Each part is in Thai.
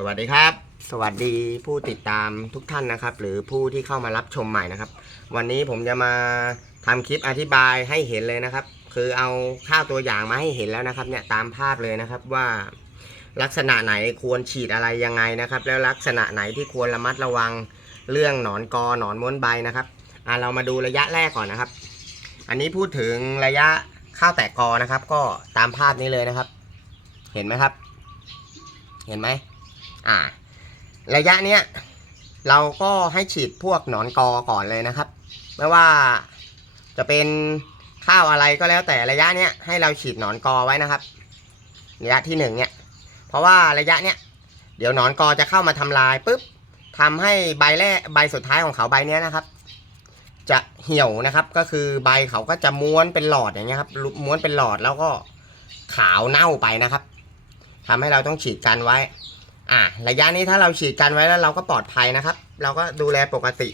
สวัสดีครับ สวัสดีผู้ติดตามทุกท่านนะครับ หรือผู้ที่เข้ามารับชมใหม่นะครับ วันนี้ผมจะมาทำคลิปอธิบายให้เห็นเลยนะครับ คือเอาข้าวตัวอย่างมาให้เห็นแล้วนะครับ เนี่ยตามภาพเลยนะครับว่า ลักษณะไหนควรฉีดอะไรยังไงนะครับ แล้วลักษณะไหนที่ควรระมัดระวังเรื่องหนอนกอหนอนม้วนใบนะครับอะเรามาดูระยะแรกก่อนนะครับ อันนี้พูดถึงระยะข้าวแตกกอนะครับ ก็ตามภาพนี้เลยนะครับ เห็นไหมครับ เห็นไหม อ่า ระยะเนี้ยเราก็ให้ฉีดพวกหนอนกอก่อนเลยนะครับ ไม่ว่าจะเป็นข้าวอะไรก็แล้วแต่ระยะเนี้ยให้เราฉีดหนอนกอไว้นะครับ ระยะที่หนึ่งเนี่ย เพราะว่าระยะเนี้ยเดี๋ยวหนอนกอจะเข้ามาทำลายปุ๊บทำให้ใบแรกใบสุดท้ายของเขาใบเนี้ยนะครับ จะเหี่ยวนะครับ ก็คือใบเขาก็จะม้วนเป็นหลอดอย่างเงี้ยครับม้วนเป็นหลอดแล้วก็ขาวเน่าไปนะครับทำให้เราต้องฉีดกันไว้ อ่าระยะนี้ถ้าเราฉีดกันไว้แล้วเราก็ปลอดภัยนะครับ เราก็ดูแลปกติ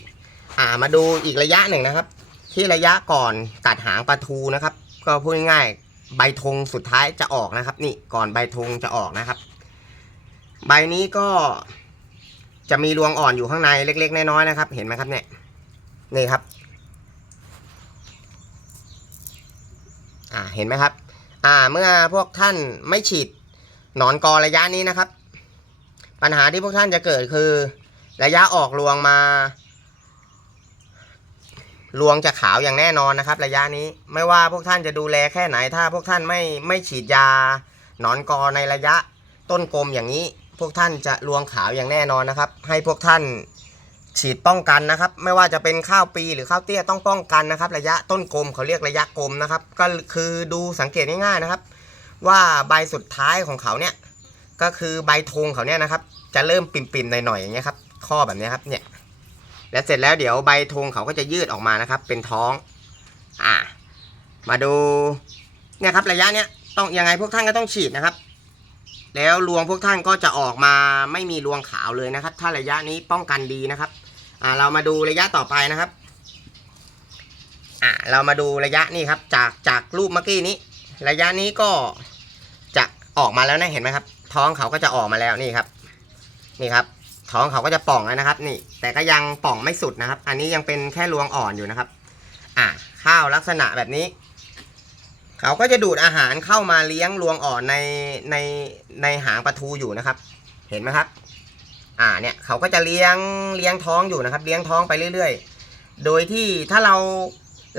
อ่ามาดูอีกระยะหนึ่งนะครับ ที่ระยะก่อนกัดหางปลาทูนะครับ ก็พูดง่ายๆใบธงสุดท้ายจะออกนะครับ นี่ก่อนใบธงจะออกนะครับ ใบนี้ก็จะมีรวงอ่อนอยู่ข้างในเล็ก ๆ น้อยๆนะครับ เห็นไหมครับเนี่ยนี่ครับ อ่าเห็นไหมครับ อ่าเมื่อพวกท่านไม่ฉีดหนอนกอระยะนี้นะครับ ปัญหาที่พวกท่านจะเกิดคือ ระยะออกรวงมา รวงจะขาวอย่างแน่นอนนะครับ ระยะนี้ไม่ว่าพวกท่านจะดูแลแค่ไหน ถ้าพวกท่านไม่ไม่ฉีดยา หนอนกอในระยะต้นกลมอย่างนี้ พวกท่านจะรวงขาวอย่างแน่นอนนะครับ ให้พวกท่านฉีดป้องกันนะครับ ไม่ว่าจะเป็นข้าวปีหรือข้าวเตี้ยต้องป้องกันนะครับ ระยะต้นกลมเขาเรียกระยะกลมนะครับ ก็คือดูสังเกตง่ายๆนะครับ ว่าใบสุดท้ายของเขาเนี่ย ก็คือใบธงเขาเนี่ยนะครับ จะเริ่มปิ่มๆหน่อยๆอย่างเงี้ยครับ ข้อแบบเนี้ยครับเนี่ย แล้วเสร็จแล้วเดี๋ยวใบธงเขาก็จะยืดออกมานะครับ เป็นท้อง อ่า มาดูเนี่ยครับระยะเนี้ยต้องยังไงพวกท่านก็ต้องฉีดนะครับ แล้วรวงพวกท่านก็จะออกมาไม่มีรวงขาวเลยนะครับ ถ้าระยะนี้ป้องกันดีนะครับ อ่าเรามาดูระยะต่อไปนะครับ อ่าเรามาดูระยะนี่ครับ จากจากรูปเมื่อกี้นี้ ระยะนี้ก็จะออกมาแล้วนะเห็นไหมครับ ท้องเขาก็จะออกมาแล้วนี่ครับ นี่ครับ ท้องเขาก็จะป่องแล้วนะครับ นี่ แต่ก็ยังป่องไม่สุดนะครับ อันนี้ยังเป็นแค่รวงอ่อนอยู่นะครับ อ่าข้าวลักษณะแบบนี้ เขาก็จะดูดอาหารเข้ามาเลี้ยงรวงอ่อนในในในหางปลาทูอยู่นะครับ เห็นไหมครับ อ่าเนี่ยเขาก็จะเลี้ยงเลี้ยงท้องอยู่นะครับ เลี้ยงท้องไปเรื่อย ๆ โดยที่ถ้าเรา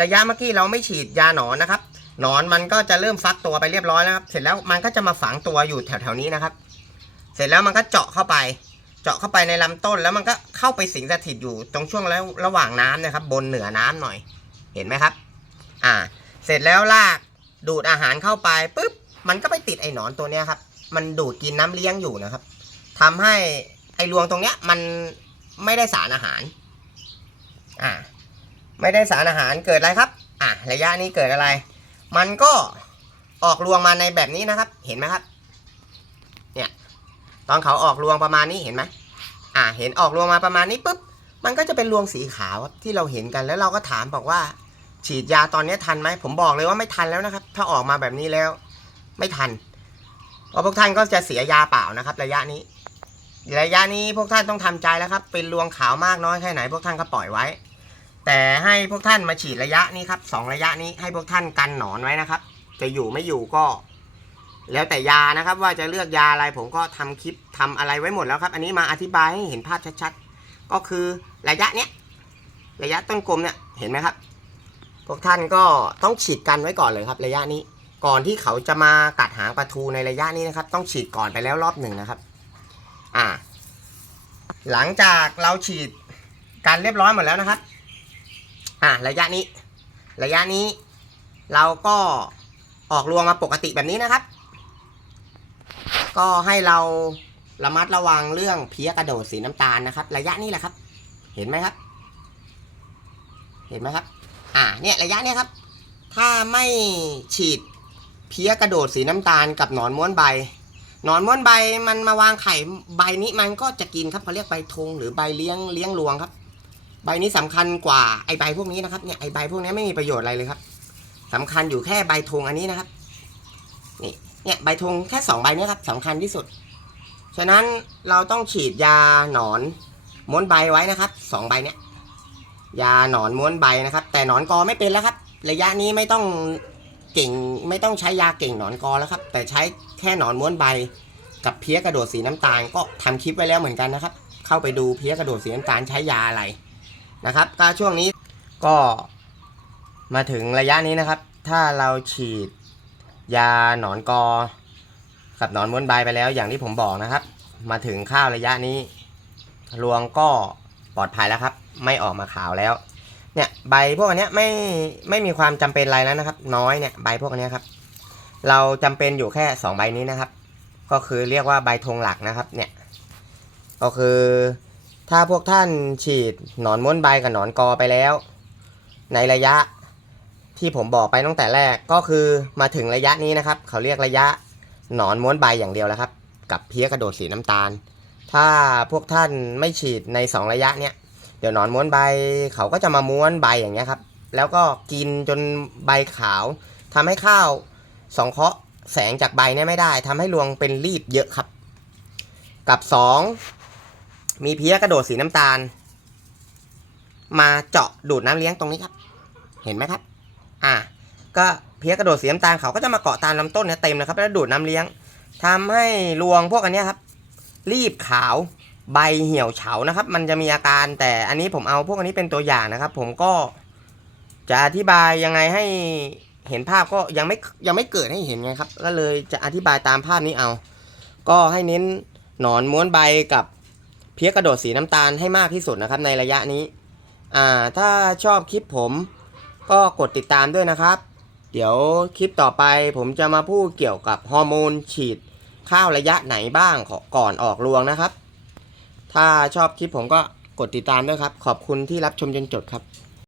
ระยะเมื่อกี้เราไม่ฉีดยาหนอนนะครับ หนอนมันก็จะเริ่มฟักตัวไปเรียบร้อยแล้วครับเสร็จแล้วมันก็จะมาฝังตัวอยู่แถวๆนี้นะครับ เสร็จแล้วมันก็เจาะเข้าไป เจาะเข้าไปในลำต้น แล้วมันก็เข้าไปสิงสถิตอยู่ตรงช่วงแล้วระหว่างน้ำนะครับ บนเหนือน้ำหน่อย เห็นไหมครับ อ่า เสร็จแล้วลากดูดอาหารเข้าไปปุ๊บมันก็ไปติดไอ้หนอนตัวเนี้ยครับ มันดูดกินน้ำเลี้ยงอยู่นะครับทำให้ไอ้รวงตรงเนี้ยมันไม่ได้สารอาหาร อ่า ไม่ได้สารอาหารเกิดอะไรครับ อะระยะนี้เกิดอะไร มันก็ออกรวงมาในแบบนี้นะครับ เห็นไหมครับ เนี่ย ตอนเขาออกรวงประมาณนี้เห็นไหมอ่า เห็นออกรวงมาประมาณนี้ปุ๊บ มันก็จะเป็นรวงสีขาวที่เราเห็นกัน แล้วเราก็ถามบอกว่า ฉีดยาตอนนี้ทันไหม ผมบอกเลยว่าไม่ทันแล้วนะครับ ถ้าออกมาแบบนี้แล้ว ไม่ทัน เพราะพวกท่านก็จะเสียยาเปล่านะครับ ระยะนี้ ระยะนี้พวกท่านต้องทำใจแล้วครับ เป็นรวงขาวมากน้อยแค่ไหน พวกท่านก็ปล่อยไว้ แต่ให้พวกท่านมาฉีดระยะนี้ครับสองระยะนี้ให้พวกท่านกันหนอนไว้นะครับ จะอยู่ไม่อยู่ก็ แล้วแต่ยานะครับ ว่าจะเลือกยาอะไรผมก็ทำคลิปทำอะไรไว้หมดแล้วครับ อันนี้มาอธิบายให้เห็นภาพชัดๆ ก็คือระยะเนี้ยระยะต้นกลมเนี่ยเห็นไหมครับ พวกท่านก็ต้องฉีดกันไว้ก่อนเลยครับ ระยะนี้ก่อนที่เขาจะมากัดหางปลาทูในระยะนี้นะครับ ต้องฉีดก่อนไปแล้วรอบหนึ่งนะครับ อ่า หลังจากเราฉีดกันเรียบร้อยหมดแล้วนะครับ อ่าระยะนี้ ระยะนี้ เราก็ออกรวงมาปกติแบบนี้นะครับ ก็ให้เราระมัดระวังเรื่องเพี้ยกระโดดสีน้ำตาลนะครับ ระยะนี้แหละครับ เห็นไหมครับ เห็นไหมครับ อ่าเนี่ยระยะเนี้ยครับ ถ้าไม่ฉีดเพี้ยกระโดดสีน้ำตาลกับหนอนม้วนใบหนอนม้วนใบมันมาวางไข่ใบนี้มันก็จะกินครับเขาเรียกใบธงหรือใบเลี้ยงเลี้ยงรวงครับ ใบนี้สำคัญกว่าไอใบพวกนี้นะครับเนี่ยไอใบพวกนี้ไม่มีประโยชน์อะไรเลยครับสำคัญอยู่แค่ใบธงอันนี้นะครับนี่เนี่ยใบธงแค่สองใบนี้ครับสำคัญที่สุด ฉะนั้นเราต้องฉีดยาหนอนม้วนใบไว้นะครับสองใบเนี้ยยาหนอนม้วนใบนะครับ แต่หนอนกอไม่เป็นแล้วครับ ระยะนี้ไม่ต้องเก่งไม่ต้องใช้ยาเก่งหนอนกอแล้วครับ แต่ใช้แค่หนอนม้วนใบ กับเพี้ยกระโดดสีน้ำตาลก็ทำคลิปไว้แล้วเหมือนกันนะครับ เข้าไปดูเพี้ยกระโดดสีน้ำตาลใช้ยาอะไร นะครับก็ช่วงนี้ก็มาถึงระยะนี้นะครับ ถ้าเราฉีดยาหนอนกอ กับหนอนม้วนใบไปแล้วอย่างที่ผมบอกนะครับ มาถึงข้าวระยะนี้ รวงก็ปลอดภัยแล้วครับ ไม่ออกมาขาวแล้ว เนี่ยใบพวกอันเนี้ยไม่ไม่มีความจำเป็นอะไรแล้วนะครับ น้อยเนี่ยใบพวกอันเนี้ยครับ เราจำเป็นอยู่แค่สองใบนี้นะครับ ก็คือเรียกว่าใบธงหลักนะครับ เนี่ยก็คือ ถ้าพวกท่านฉีดหนอนม้วนใบกับหนอนกอไปแล้ว ในระยะที่ผมบอกไปตั้งแต่แรกก็คือมาถึงระยะนี้นะครับ เขาเรียกระยะหนอนม้วนใบอย่างเดียวแล้วครับ กับเพี้ยกระโดดสีน้ำตาล ถ้าพวกท่านไม่ฉีดใน 2 ระยะเนี้ยเดี๋ยวหนอนม้วนใบเขาก็จะมาม้วนใบอย่างเงี้ยครับ แล้วก็กินจนใบขาวทำให้ข้าวสองเคาะแสงจากใบเนี่ยไม่ได้ทำให้รวงเป็นรีบเยอะครับ กับ 2 มีเพี้ยกระโดดสีน้ำตาล มาเจาะดูดน้ำเลี้ยงตรงนี้ครับ เห็นไหมครับ อ่า ก็เพี้ยกระโดดสีน้ำตาลเขาก็จะมาเกาะตามลำต้นเนี่ยเต็มเลยครับ แล้วดูดน้ำเลี้ยงทำให้รวงพวกอันนี้ครับ รีบขาวใบเหี่ยวเฉานะครับ มันจะมีอาการแต่อันนี้ผมเอาพวกอันนี้เป็นตัวอย่างนะครับ ผมก็จะอธิบายยังไงให้เห็นภาพก็ยังไม่ยังไม่เกิดให้เห็นไงครับ ก็เลยจะอธิบายตามภาพนี้เอา ก็ให้เน้นหนอนม้วนใบกับ เพี้ยกระโดดสีน้ำตาลให้มากที่สุดนะครับในระยะนี้ อ่า ถ้าชอบคลิปผม ก็กดติดตามด้วยนะครับ เดี๋ยวคลิปต่อไปผมจะมาพูดเกี่ยวกับฮอร์โมนฉีดข้าวระยะไหนบ้างก่อนออกรวงนะครับ ถ้าชอบคลิปผมก็กดติดตามด้วยครับ ขอบคุณที่รับชมจนจบครับ